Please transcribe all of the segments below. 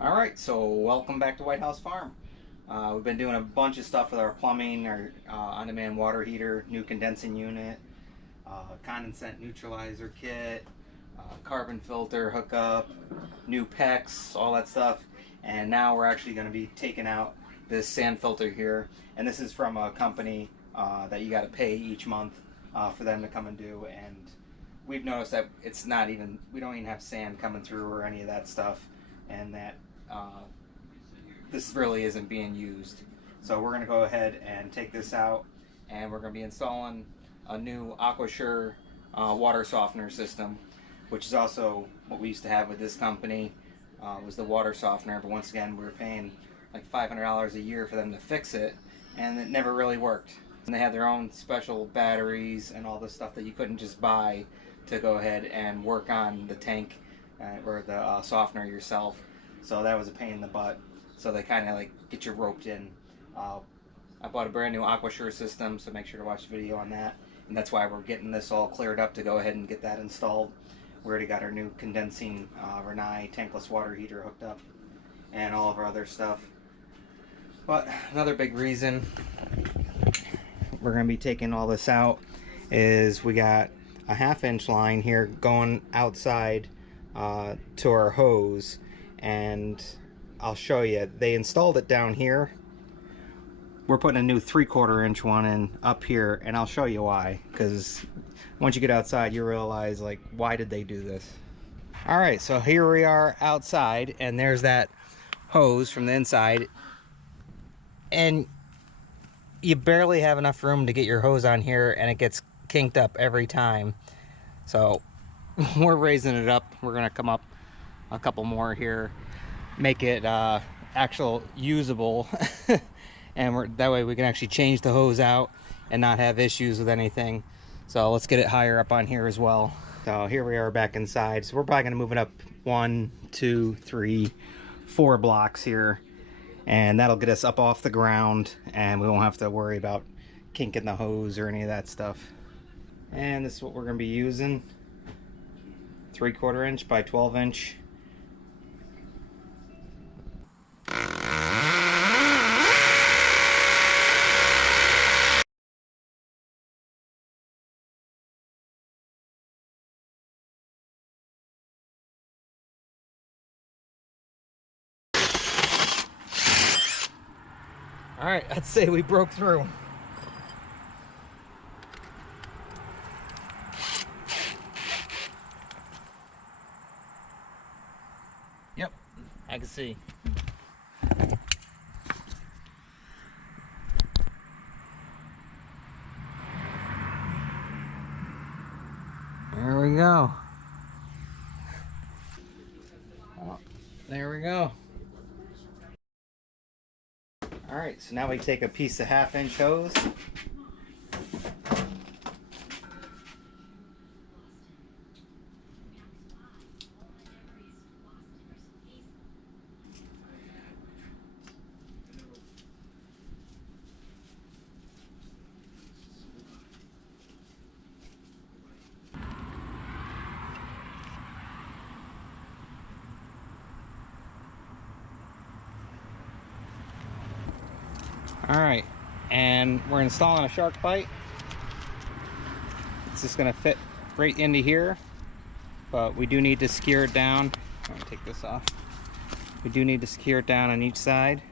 Alright, so welcome back to White House Farm. We've been doing a bunch of stuff with our plumbing, our on-demand water heater, new condensing unit, condensate neutralizer kit, carbon filter hookup, new Pex, all that stuff. And now we're actually going to be taking out this sand filter here. And this is from a company that you got to pay each month for them to come and do. And we've noticed that it's not even, we don't even have sand coming through or any of that stuff. And that this really isn't being used. So we're going to go ahead and take this out, and we're going to be installing a new AquaSure water softener system, which is also what we used to have with this company, was the water softener. But once again, we were paying like $500 a year for them to fix it, and it never really worked. And they had their own special batteries and all the stuff that you couldn't just buy to go ahead and work on the tank or the softener yourself. So that was a pain in the butt. So they kind of like get you roped in. I bought a brand new AquaSure system, so make sure to watch the video on that. And that's why we're getting this all cleared up to go ahead and get that installed. We already got our new condensing Renai tankless water heater hooked up and all of our other stuff. But another big reason we're going to be taking all this out is we got a 1/2 inch line here going outside to our hose, and I'll show you. They installed it down here. We're putting a new 3/4 inch one in up here, and I'll show you why, because once you get outside you realize, like, why did they do this? Alright, so here we are outside, and there's that hose from the inside, and you barely have enough room to get your hose on here, and it gets kinked up every time. So we're raising it up. We're gonna come up a couple more here, make it actual usable and that way we can actually change the hose out and not have issues with anything. So let's get it higher up on here as well. So here we are back inside. So we're probably gonna move it up 1, 2, 3, 4 blocks here, and that'll get us up off the ground, and we won't have to worry about kinking the hose or any of that stuff. And this is what we're gonna be using: 3/4 inch by 12 inch. All right, I'd say we broke through. Yep, I can see. There we go. Oh, there we go. All right, so now we take a piece of 1/2 inch hose. All right, and we're installing a shark bite. It's just gonna fit right into here, but we do need to secure it down. I'm gonna take this off. We do need to secure it down on each side.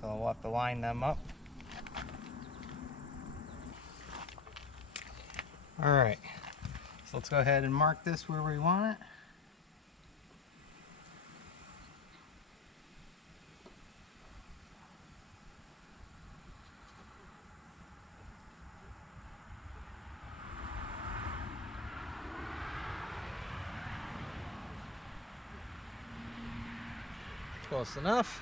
So we'll have to line them up. All right, so let's go ahead and mark this where we want it. Close enough.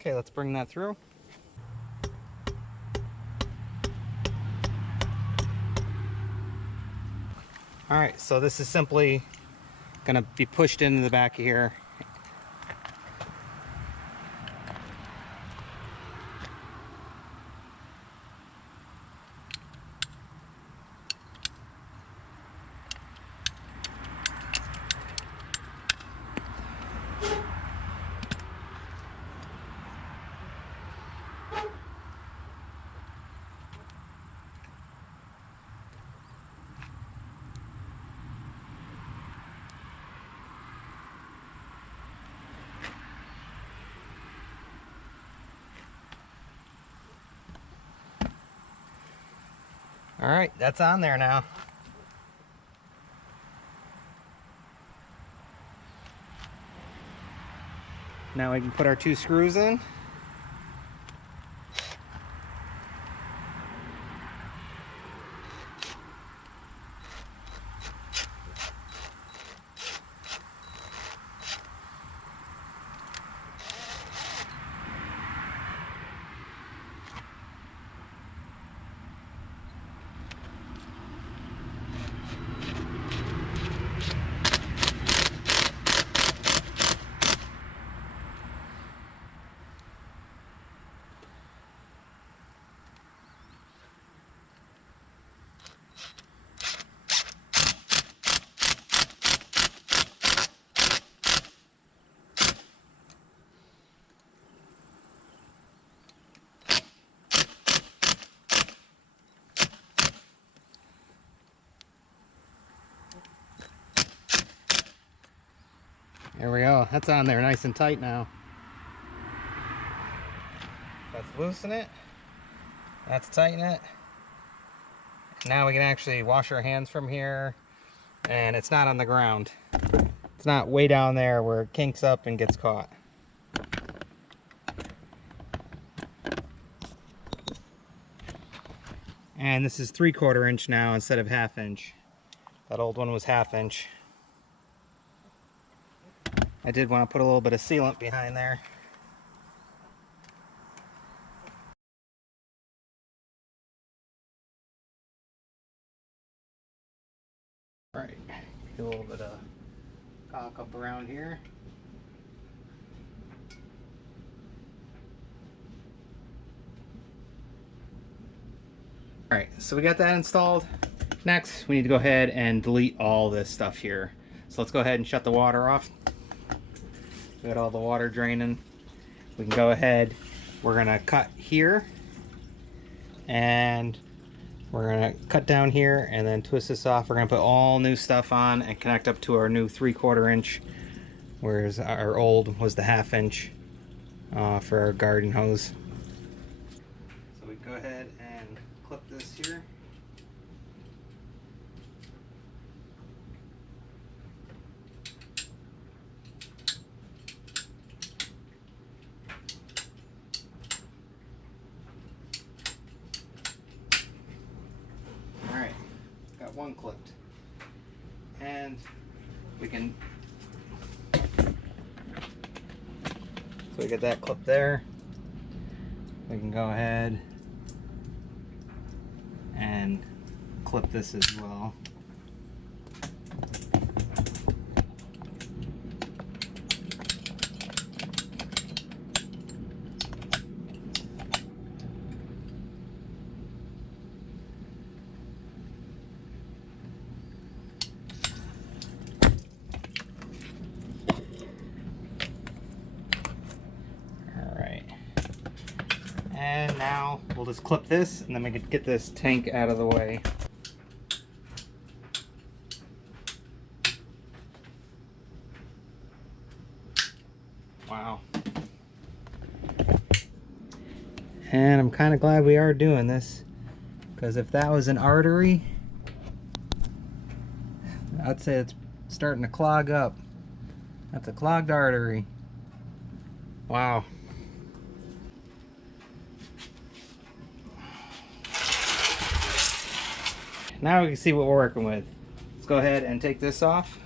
Okay, let's bring that through. All right, so this is simply gonna be pushed into the back of here. All right, that's on there now. Now we can put our 2 screws in. There we go. That's on there nice and tight now. Let's loosen it. Let's tighten it. Now we can actually wash our hands from here, and it's not on the ground. It's not way down there where it kinks up and gets caught. And this is 3/4 inch now instead of 1/2 inch. That old one was 1/2 inch. I did want to put a little bit of sealant behind there. All right, get a little bit of caulk up around here. All right, so we got that installed. Next, we need to go ahead and delete all this stuff here. So let's go ahead and shut the water off. We got all the water draining. We can go ahead, we're gonna cut here, and we're gonna cut down here and then twist this off. We're gonna put all new stuff on and connect up to our new 3/4 inch, whereas our old was the 1/2 inch for our garden hose. So we go ahead and clip this here. Got one clipped, and we can, so we get that clip there. We can go ahead and clip this as well. And now we'll just clip this, and then we can get this tank out of the way. Wow. And I'm kind of glad we are doing this, because if that was an artery, I'd say it's starting to clog up. That's a clogged artery. Wow. Now we can see what we're working with. Let's go ahead and take this off.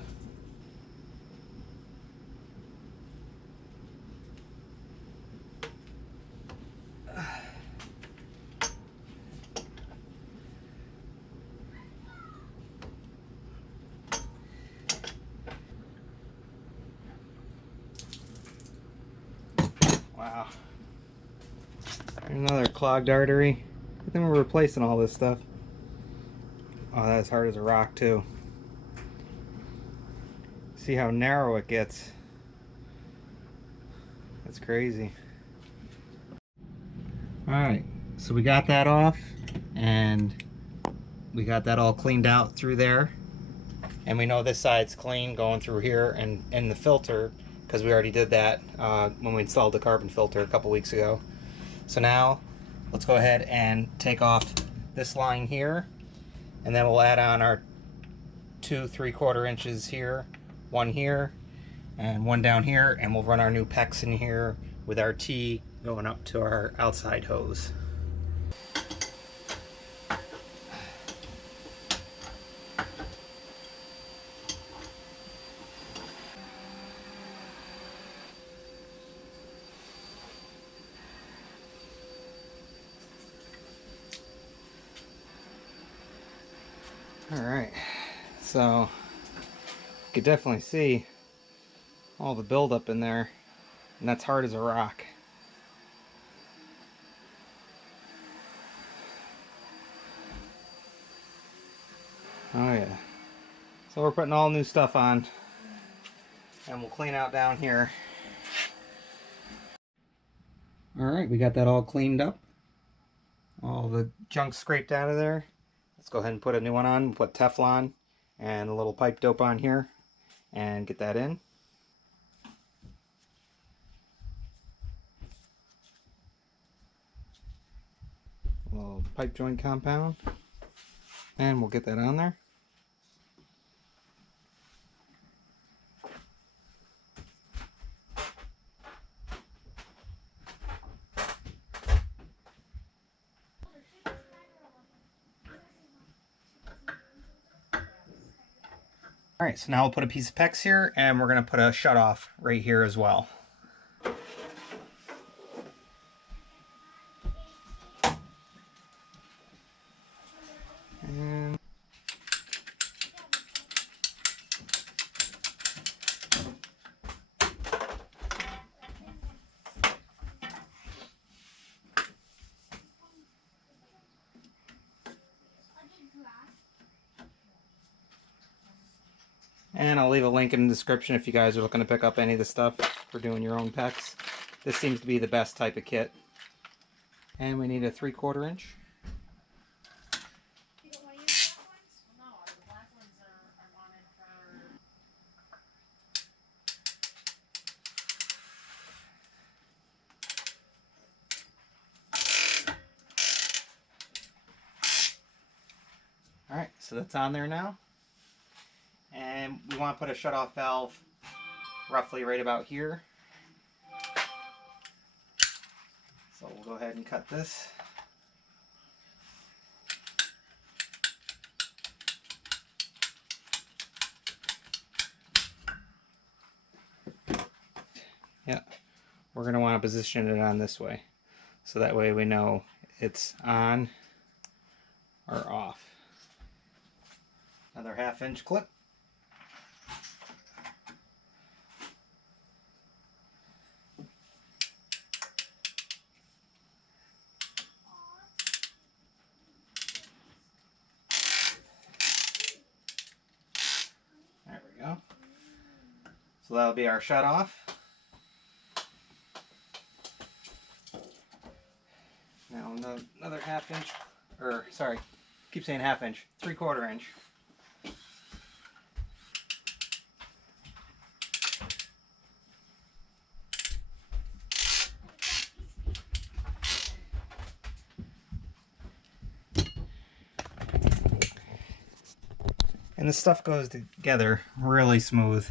Wow. Another clogged artery. I think we're replacing all this stuff. Oh, that's hard as a rock too. See how narrow it gets. That's crazy. Alright, so we got that off and we got that all cleaned out through there. And we know this side's clean going through here and in the filter because we already did that when we installed the carbon filter a couple weeks ago. So now let's go ahead and take off this line here, and then we'll add on our 2 3/4 inches here, one here, and one down here, and we'll run our new Pex in here with our T going up to our outside hose. Alright, so you can definitely see all the buildup in there, and that's hard as a rock. Oh yeah. So we're putting all new stuff on, and we'll clean out down here. Alright, we got that all cleaned up. All the junk scraped out of there. Let's go ahead and put a new one on. We'll put Teflon and a little pipe dope on here and get that in. A little pipe joint compound, and we'll get that on there. Alright, so now we'll put a piece of Pex here, and we're going to put a shutoff right here as well. And I'll leave a link in the description if you guys are looking to pick up any of the stuff for doing your own Pex. This seems to be the best type of kit. And we need a 3/4 inch. You don't want to use black ones? Well, no, the black ones are wanted for... Alright, so that's on there now. And we want to put a shutoff valve roughly right about here. So we'll go ahead and cut this. Yeah, we're going to want to position it on this way, so that way we know it's on or off. Another 1/2 inch clip. There we go. So that'll be our shut off. Now another 1/2 inch, or sorry, keep saying 1/2 inch, 3/4 inch. And the stuff goes together really smooth.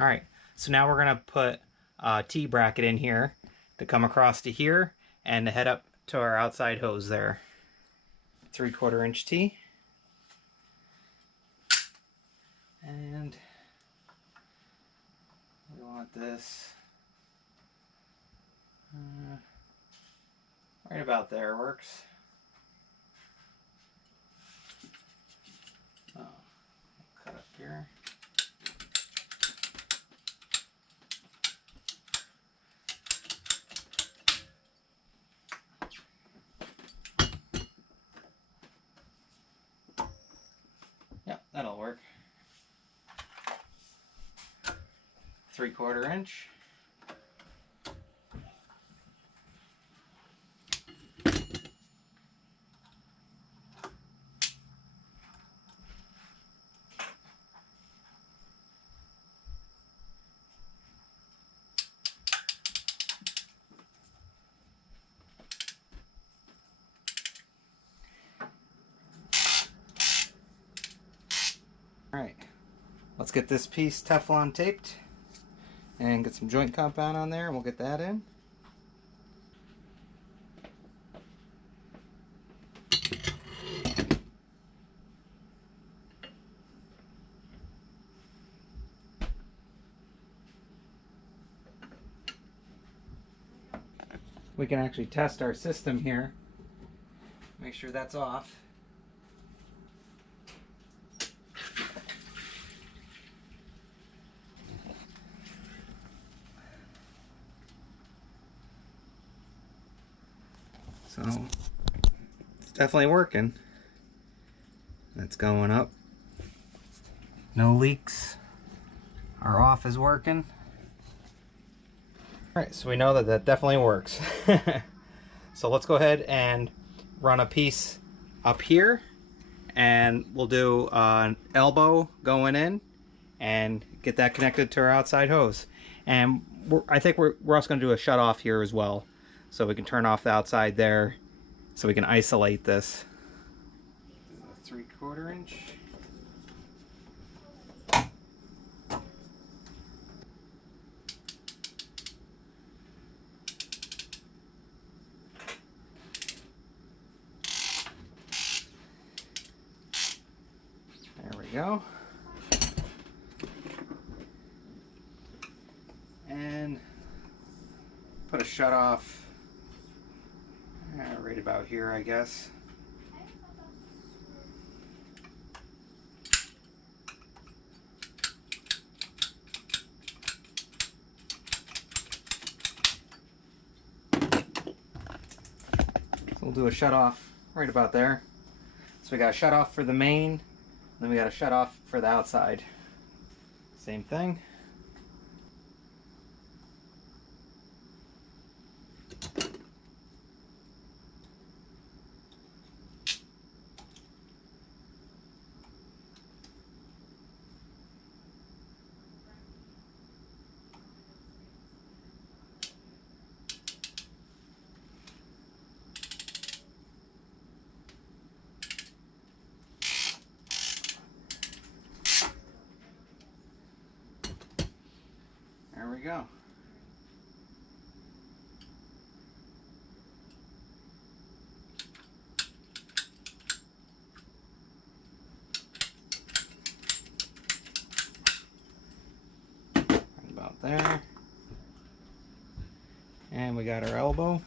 Alright, so now we're going to put a T bracket in here to come across to here and to head up to our outside hose there. 3/4 inch T. And we want this right about there works. Oh, cut up here. 3/4 inch. Alright, let's get this piece Teflon taped and get some joint compound on there, and we'll get that in. We can actually test our system here. Make sure that's off. So it's definitely working. That's going up. No leaks. Our off is working. All right, so we know that that definitely works. So let's go ahead and run a piece up here, and we'll do an elbow going in and get that connected to our outside hose. And I think we're also going to do a shut off here as well, so we can turn off the outside there, so we can isolate this. 3/4 inch. There we go. And put a shut off right about here, I guess. So we'll do a shut off right about there. So we got a shut off for the main, then we got a shut off for the outside. Same thing. There we go. Right about there. And we got our elbow.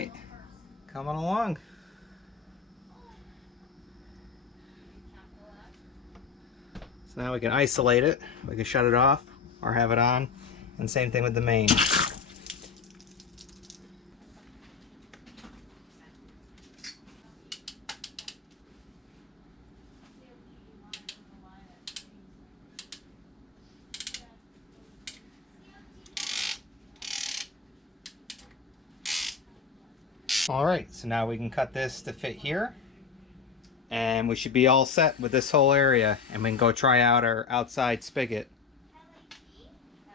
right, coming along. So now we can isolate it. We can shut it off or have it on. And same thing with the main. Alright, so now we can cut this to fit here. And we should be all set with this whole area. And we can go try out our outside spigot.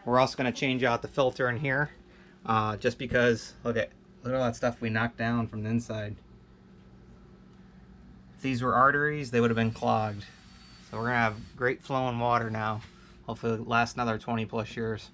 We're also going to change out the filter in here. Just because, look at all that stuff we knocked down from the inside. If these were arteries, they would have been clogged. So we're going to have great flowing water now. Hopefully it'll last another 20+ years.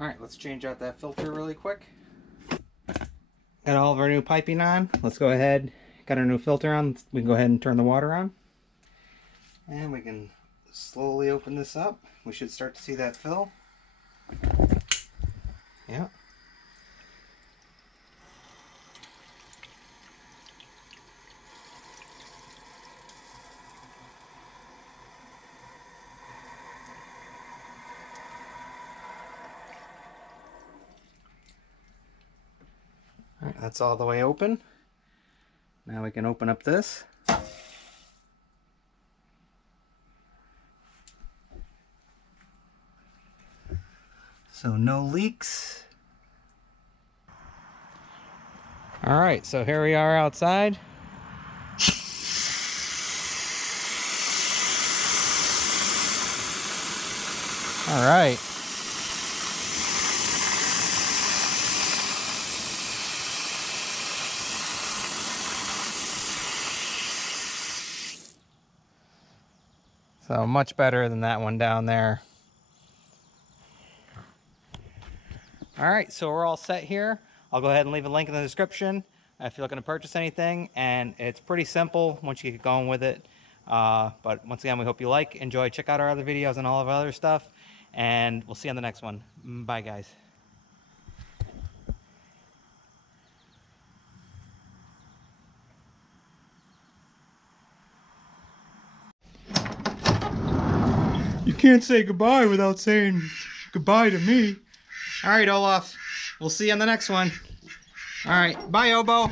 Alright, let's change out that filter really quick. Got all of our new piping on. Let's go ahead, got our new filter on. We can go ahead and turn the water on. And we can slowly open this up. We should start to see that fill. Yeah. Alright, that's all the way open. Now we can open up this. So no leaks. Alright, so here we are outside. Alright. So much better than that one down there. Alright, so we're all set here. I'll go ahead and leave a link in the description if you're looking to purchase anything. And it's pretty simple once you get going with it. But once again, we hope you enjoy, check out our other videos and all of our other stuff. And we'll see you on the next one. Bye, guys. You can't say goodbye without saying goodbye to me. Alright, Olaf. We'll see you on the next one. Alright, bye, Obo.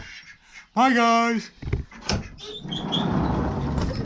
Bye, guys.